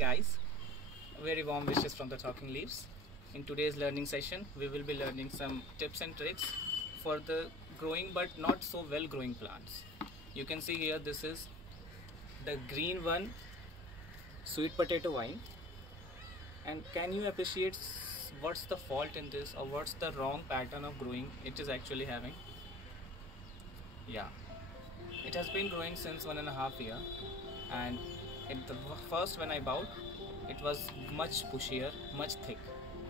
guys, very warm wishes from the Talking Leaves. In today's learning session, we will be learning some tips and tricks for the growing but not so well growing plants. You can see here this is the green one, sweet potato vine. And can you appreciate what's the fault in this, or what's the wrong pattern of growing it is actually having? Yeah, it has been growing since 1.5 years, and first when I bought, it was much bushier, much thick.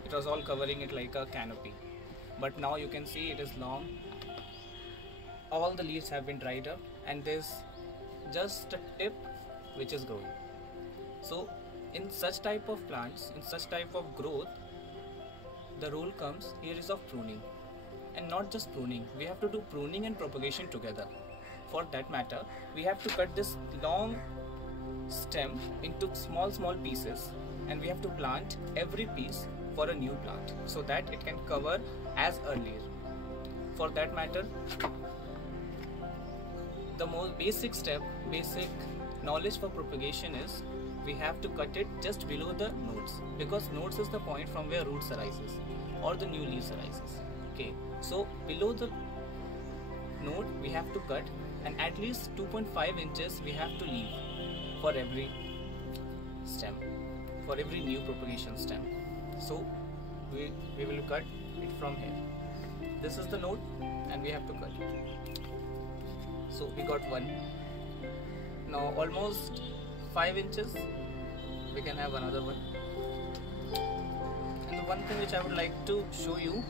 It was all covering it like a canopy. But now you can see it is long. All the leaves have been dried up, and there's just a tip which is growing. So in such type of plants, in such type of growth, the rule comes here is of pruning. And not just pruning, we have to do pruning and propagation together. For that matter, we have to cut this long stem into small pieces, and we have to plant every piece for a new plant so that it can cover as earlier. For that matter, the most basic step, basic knowledge for propagation is we have to cut it just below the nodes, because nodes is the point from where roots arises or the new leaves arises. Okay, so below the node we have to cut, and at least 2.5 inches we have to leave for every stem, for every new propagation stem. So we will cut it from here. This is the node and we have to cut it. So we got one. Now almost 5 inches we can have another one. And the one thing which I would like to show you,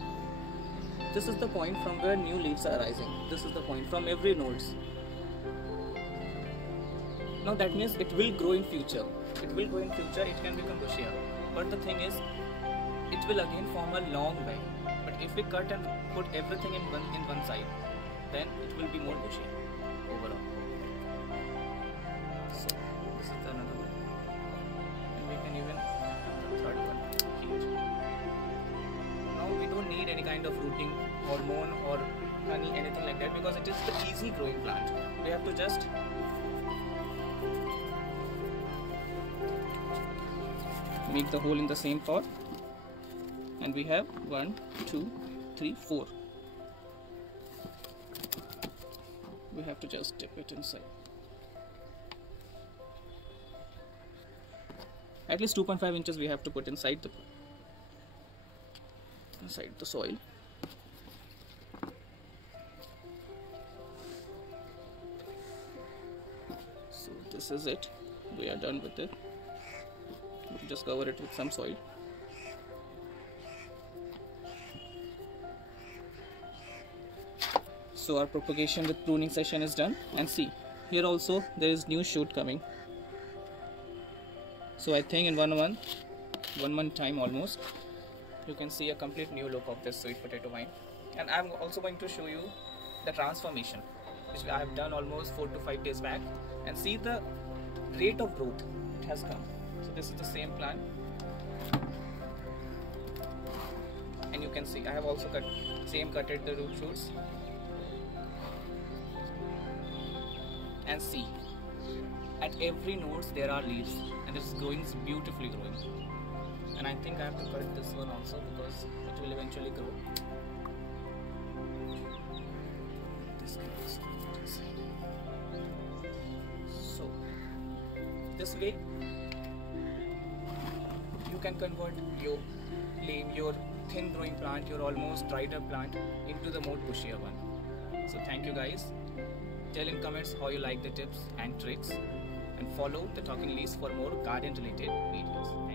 this is the point from where new leaves are rising. This is the point from every nodes. Now that means it will grow in future. It will grow in future, it can become bushier. But the thing is, it will again form a long vine. But if we cut and put everything in one side, then it will be more bushier overall. So this is another one. And we can even put the third one here. Now we don't need any kind of rooting hormone or honey, anything like that, because it is the easy growing plant. We have to just make the hole in the same pot, and we have 1, 2, 3, 4. We have to just dip it inside. At least 2.5 inches we have to put inside the soil. So this is it. We are done with it. Just cover it with some soil. So our propagation with pruning session is done, and see, here also there is new shoot coming. So I think in 1 month time almost, you can see a complete new look of this sweet potato vine. And I'm also going to show you the transformation which I have done almost 4 to 5 days back, and see the rate of growth it has come. So this is the same plant, and you can see I have also cutted the root shoots, and see, at every node there are leaves, and it is growing, beautifully growing. And I think I have to cut this one also, because it will eventually grow. So this way you can convert your thin growing plant, your almost dried up plant, into the more bushier one. So thank you guys. Tell in comments how you like the tips and tricks, and follow the Talking Leaves for more garden related videos.